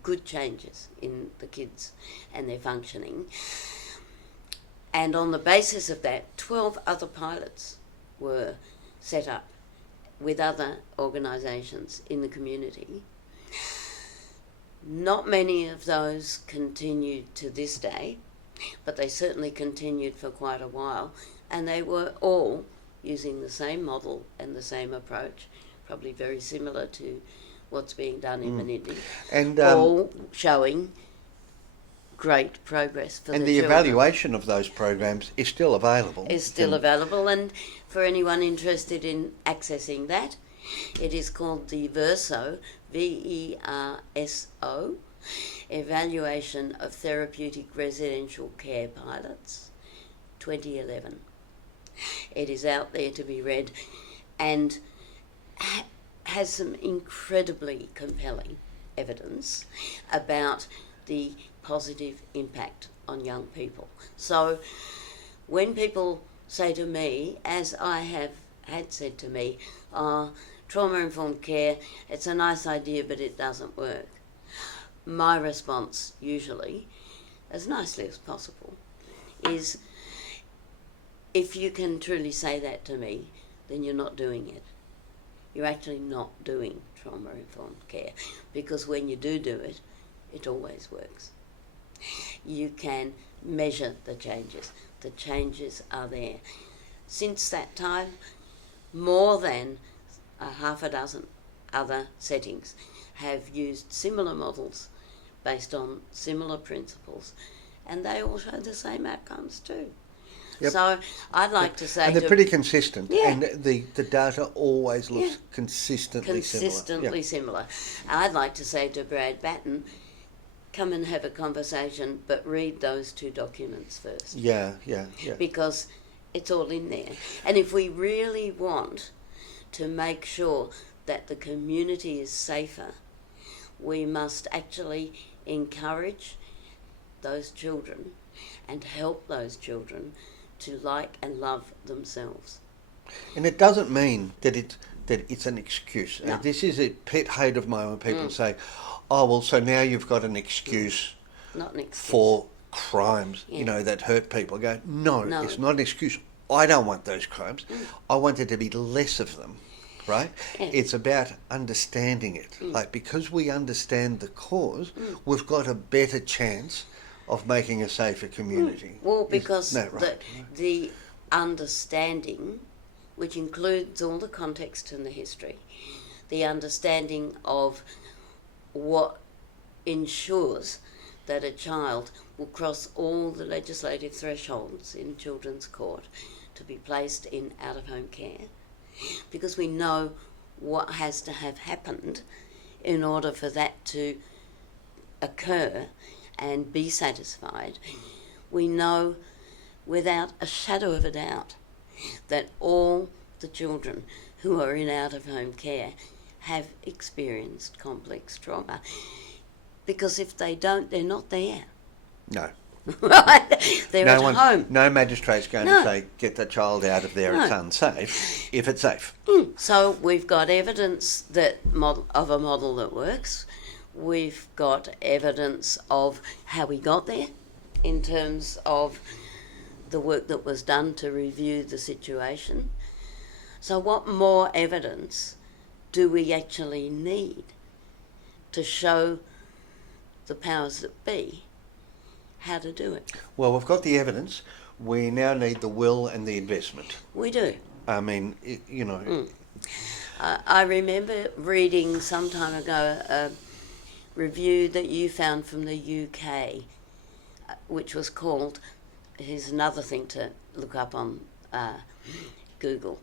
good changes in the kids and their functioning. And on the basis of that, 12 other pilots were set up with other organisations in the community. Not many of those continued to this day, but they certainly continued for quite a while, and they were all using the same model and the same approach, probably very similar to what's being done in Menindee, and all showing great progress for the children. And the evaluation of those programs is still available. Is still available, and for anyone interested in accessing that, it is called the VERSO, VERSO, Evaluation of Therapeutic Residential Care Pilots, 2011. It is out there to be read, and has some incredibly compelling evidence about the positive impact on young people. So when people say to me, as I have had said to me, "Oh, trauma-informed care, it's a nice idea, but it doesn't work," my response usually, as nicely as possible, is, if you can truly say that to me, then you're not doing it. You're actually not doing trauma-informed care, because when you do it, it always works. You can measure the changes. The changes are there. Since that time, more than half a dozen other settings have used similar models based on similar principles, and they all show the same outcomes too. Yep. So I'd like to say... And they're pretty consistent. Yeah. And the data always looks consistently similar. I'd like to say to Brad Batten, come and have a conversation, but read those two documents first. Yeah. Because it's all in there. And if we really want to make sure that the community is safer, we must actually encourage those children and help those children to like and love themselves. And it doesn't mean that it's an excuse. No. This is a pet hate of mine when people say, "Oh, well, so now you've got an excuse, Not an excuse. for crimes, that hurt people." I go, no, it's not an excuse. I don't want those crimes. I want there to be less of them, right? Yeah. It's about understanding it. Like, because we understand the cause, we've got a better chance of making a safer community. Well, because right? the understanding, which includes all the context and the history, the understanding of what ensures that a child will cross all the legislative thresholds in children's court to be placed in out-of-home care, because we know what has to have happened in order for that to occur and be satisfied. We know without a shadow of a doubt that all the children who are in out-of-home care have experienced complex trauma, because if they don't, they're not there. No. Right? They're at home. No magistrate's going to say, get the child out of there, it's unsafe, if it's safe. So we've got evidence of a model that works. We've got evidence of how we got there in terms of the work that was done to review the situation. So what more evidence do we actually need to show the powers that be how to do it? Well, we've got the evidence. We now need the will and the investment. We do. I mean, I remember reading some time ago a review that you found from the UK, which was called, here's another thing to look up on Google,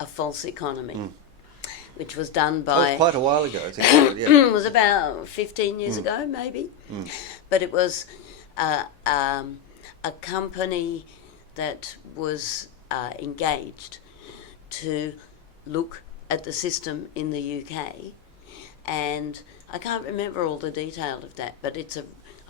A False Economy, which was done by... That was quite a while ago, I think. It was about 15 years ago, maybe. But it was a company that was engaged to look at the system in the UK, and I can't remember all the detail of that, but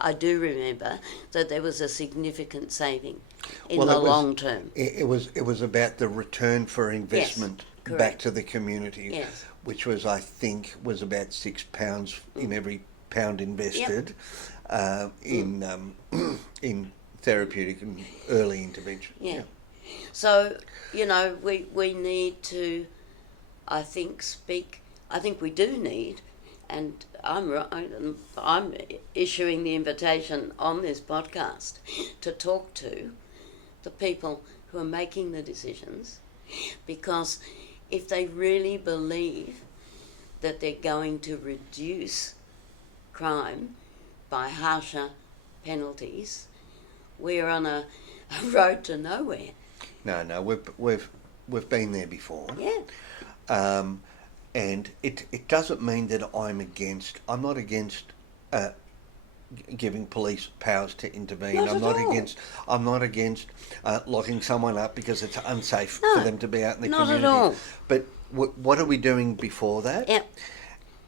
I do remember that there was a significant saving in the long term. It was about the return for investment back to the community, which was, I think, was about £6 in every pound invested in therapeutic and early intervention. Yeah. So, we need to, I think we do need, and I'm issuing the invitation on this podcast to talk to the people who are making the decisions, because if they really believe that they're going to reduce crime by harsher penalties, we're on a road to nowhere. No, we've been there before. Yeah. And it doesn't mean that I'm not against giving police powers to intervene. I'm not against locking someone up because it's unsafe for them to be out in the community. Not at all. But what are we doing before that? Yep.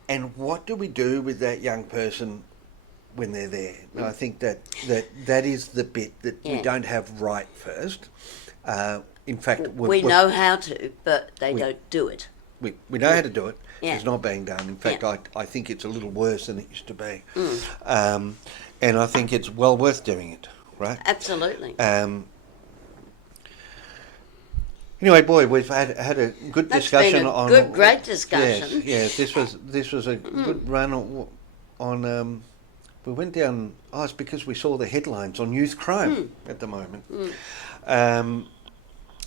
And what do we do with that young person when they're there? And I think that is the bit that we don't have right first. In fact, we know how to, but they don't do it. We know how to do it. Yeah. It's not being done. In fact, Yeah. I think it's a little worse than it used to be. And I think it's well worth doing it, right? Absolutely. Anyway, boy, we've had a good That's discussion been a on great discussion. Yes, this was a good run on. We went down. Oh, it's because we saw the headlines on youth crime at the moment.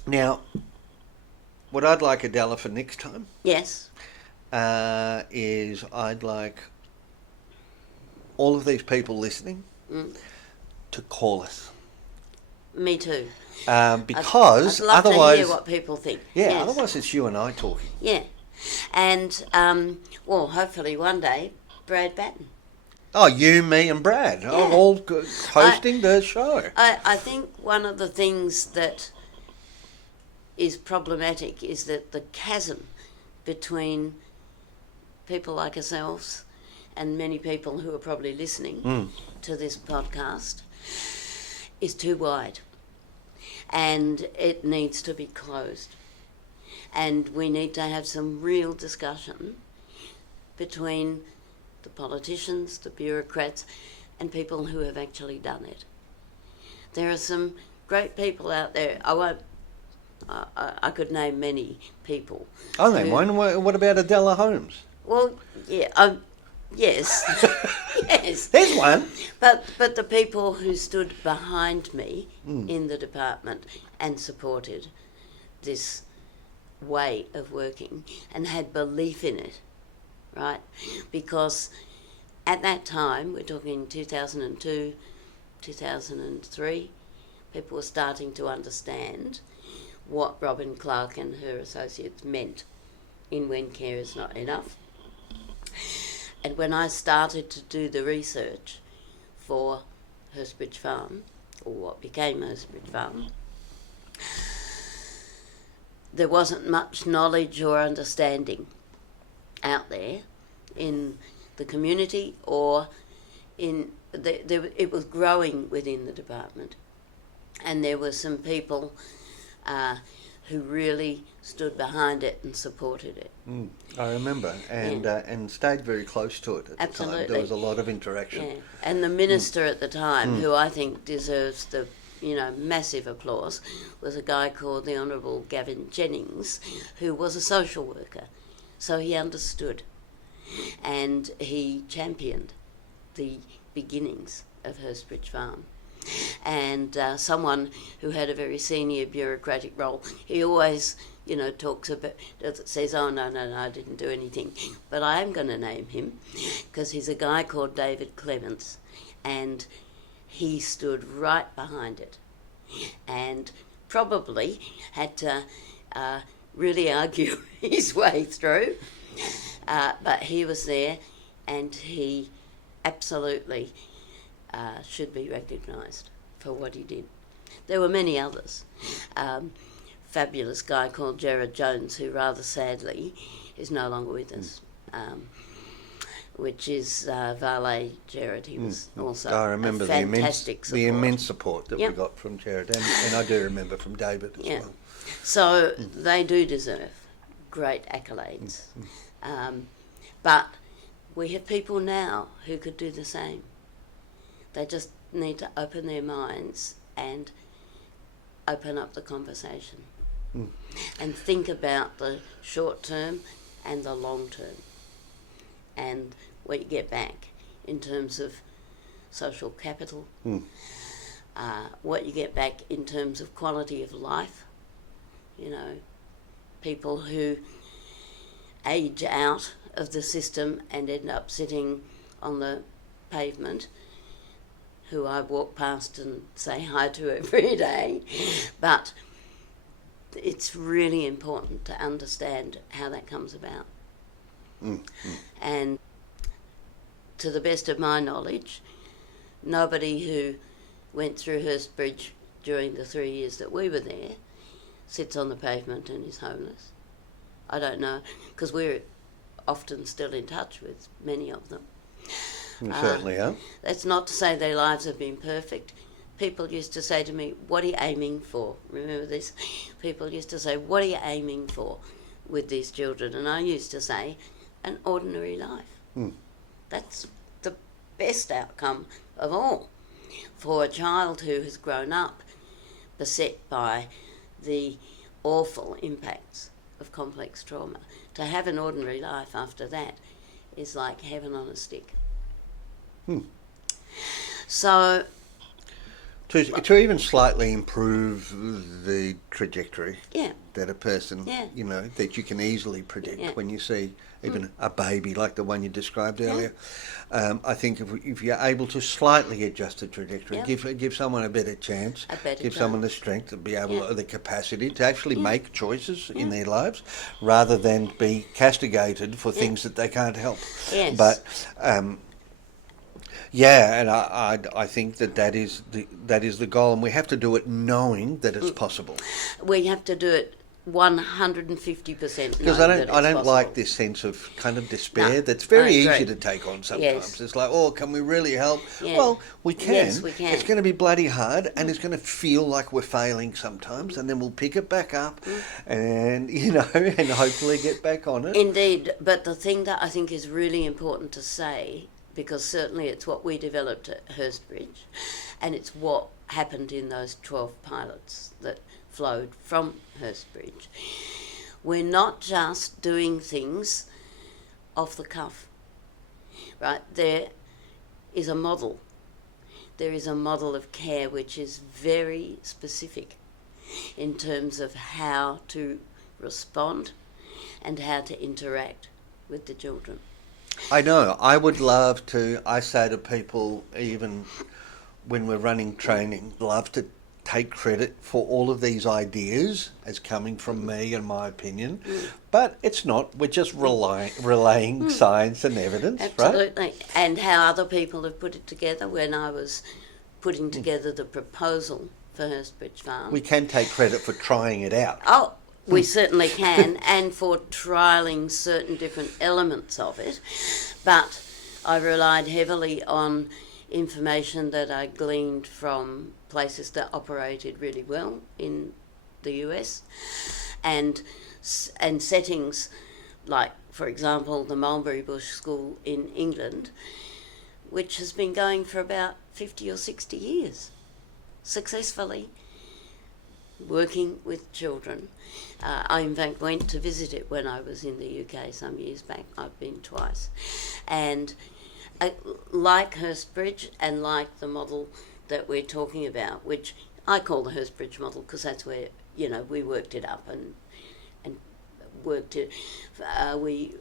Now, what I'd like, Adela, for next time, Yes. is I'd like all of these people listening to call us. Me too. Because I'd love otherwise, to hear what people think. yeah, Yes. otherwise it's you and I talking. Yeah. And, well, hopefully one day, Brad Batten. Oh, you, me, and Brad, all hosting the show. I think one of the things that is problematic is that the chasm between people like ourselves and many people who are probably listening to this podcast is too wide, and it needs to be closed, and we need to have some real discussion between the politicians, the bureaucrats, and people who have actually done it. There are some great people out there. I could name many people. I'll name one. What about Adela Holmes? Well, yeah, yes, yes. There's one. But the people who stood behind me in the department and supported this way of working and had belief in it, right? Because at that time, we're talking 2002, 2003, people were starting to understand what Robin Clark and her associates meant in When Care Is Not Enough. And when I started to do the research for Hurstbridge Farm, or what became Hurstbridge Farm, there wasn't much knowledge or understanding out there in the community, or it was growing within the department. And there were some people who really stood behind it and supported it. I remember, and stayed very close to it at Absolutely. the time. There was a lot of interaction. Yeah. And the minister at the time, who I think deserves the massive applause, was a guy called the Honourable Gavin Jennings, who was a social worker. So he understood, and he championed the beginnings of Hurstbridge Farm. And someone who had a very senior bureaucratic role, he always, talks about, says, oh, no, I didn't do anything. But I am going to name him, because he's a guy called David Clements, and he stood right behind it and probably had to really argue his way through. But he was there, and he absolutely should be recognised for what he did. There were many others. Fabulous guy called Gerard Jones, who rather sadly is no longer with us, which is Valet Gerard. He was also I remember a fantastic support. the immense support that we got from Gerard, and I do remember from David as well. So they do deserve great accolades. But we have people now who could do the same. They just need to open their minds and open up the conversation and think about the short term and the long term and what you get back in terms of social capital, what you get back in terms of quality of life. People who age out of the system and end up sitting on the pavement, who I walk past and say hi to every day. But it's really important to understand how that comes about. And to the best of my knowledge, nobody who went through Hurstbridge during the 3 years that we were there sits on the pavement and is homeless. I don't know, because we're often still in touch with many of them. We certainly are. That's not to say their lives have been perfect, people used to say to me, "What are you aiming for?" Remember this? People used to say, "What are you aiming for with these children?" And I used to say, "An ordinary life." That's the best outcome of all for a child who has grown up beset by the awful impacts of complex trauma. To have an ordinary life after that is like heaven on a stick. So to even slightly improve the trajectory yeah, that a person, Yeah. you know, that you can easily predict Yeah. when you see even a baby like the one you described earlier. I think if you're able to slightly adjust the trajectory, give someone a better chance, give someone the strength to be able, the capacity to actually make choices in their lives, rather than be castigated for things that they can't help. Yes. But yeah, and I think that is the goal, and we have to do it knowing that it's possible. we have to do it 150%. Because I don't like this sense of kind of despair that's very easy to take on sometimes. Yes. It's like, oh, can we really help? Yeah. Well, we can. Yes, we can. It's going to be bloody hard, and it's going to feel like we're failing sometimes, and then we'll pick it back up, and and hopefully get back on it. Indeed, but the thing that I think is really important to say, because certainly it's what we developed at Hurstbridge, and it's what happened in those 12 pilots that flowed from Hurstbridge. We're not just doing things off the cuff, right? There is a model. There is a model of care which is very specific in terms of how to respond and how to interact with the children. I know. I would love to. I say to people, even when we're running training, love to take credit for all of these ideas as coming from me and my opinion, but it's not. We're just relaying science and evidence, Absolutely. right? And how other people have put it together. When I was putting together the proposal for Hurstbridge Farm, We can take credit for trying it out. oh, we certainly can, and for trialling certain different elements of it. But I relied heavily on information that I gleaned from places that operated really well in the US, and settings like, for example, the Mulberry Bush School in England, which has been going for about 50 or 60 years, successfully working with children. I in fact went to visit it when I was in the UK some years back. I've been twice. And like Hurstbridge and like the model that we're talking about, which I call the Hurstbridge model because that's where, we worked it up and worked it, we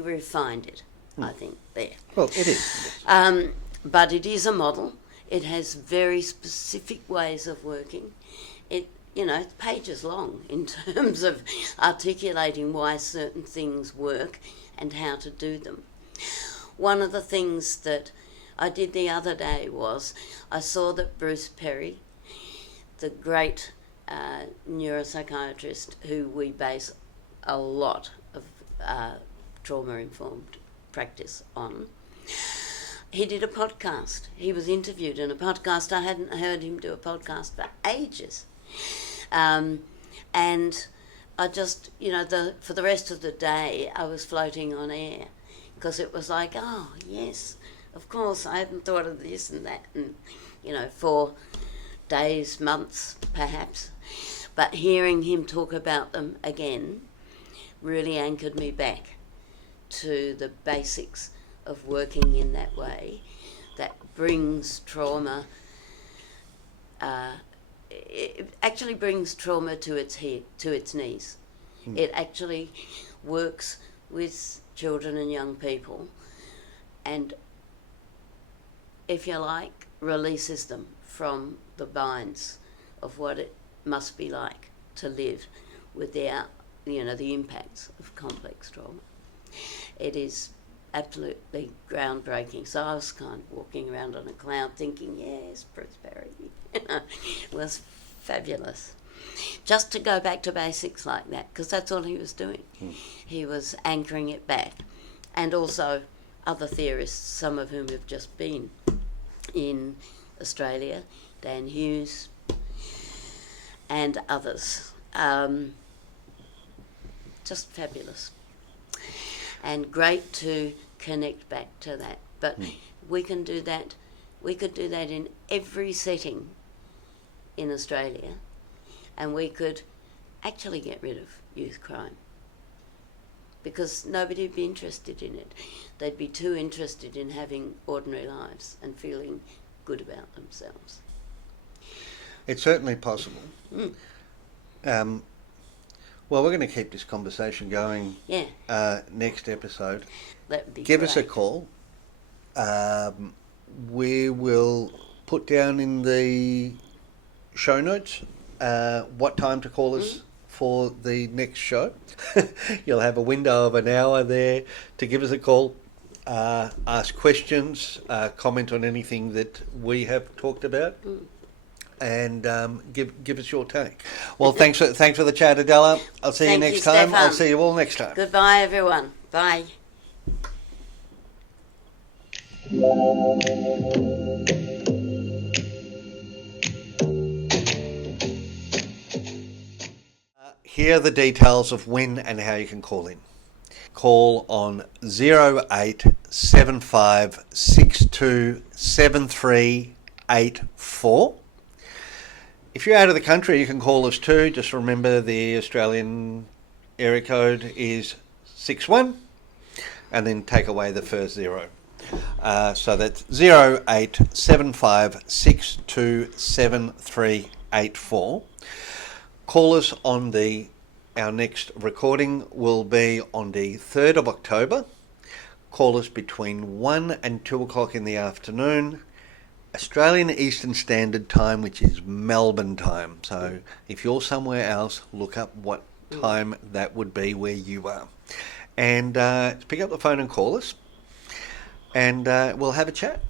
refined it, I think, there. Well, it is. Yes. But it is a model. It has very specific ways of working. It's pages long in terms of articulating why certain things work and how to do them. One of the things that I did the other day was I saw that Bruce Perry, the great neuropsychiatrist who we base a lot of trauma-informed practice on, he did a podcast. He was interviewed in a podcast. I hadn't heard him do a podcast for ages. And I just, for the rest of the day, I was floating on air because it was like, oh, yes, of course, I hadn't thought of this and that, and, for days, months, perhaps. But hearing him talk about them again really anchored me back to the basics of working in that way that brings trauma, it actually brings trauma to its head, to its knees. It actually works with children and young people and, if you like, releases them from the binds of what it must be like to live without, the impacts of complex trauma. It is absolutely groundbreaking. So I was kind of walking around on a cloud thinking, yes, Bruce Perry, was fabulous. Just to go back to basics like that, because that's all he was doing. He was anchoring it back. And also other theorists, some of whom have just been in Australia, Dan Hughes, and others. Just fabulous. And great to connect back to that. But we can do that. We could do that in every setting in Australia, and we could actually get rid of youth crime, because nobody would be interested in it. They'd be too interested in having ordinary lives and feeling good about themselves. It's certainly possible. Well, we're going to keep this conversation going. Next episode. That would be Give great. us a call. We will put down in the show notes what time to call us for the next show. You'll have a window of an hour there to give us a call, ask questions, comment on anything that we have talked about, and give us your take. Well, thanks for the chat, Adela. I'll see you Thank you, next time. Stefan. I'll see you all next time. Goodbye, everyone. Bye. Here are the details of when and how you can call in. Call on 0875627384. If you're out of the country, you can call us too. Just remember the Australian area code is 61, and then take away the first 0. So that's 0875627384. Call us on our next recording will be on the 3rd of October. Call us between 1 and 2 o'clock in the afternoon, Australian Eastern Standard Time, which is Melbourne time. So if you're somewhere else, look up what time that would be where you are. And pick up the phone and call us, and we'll have a chat.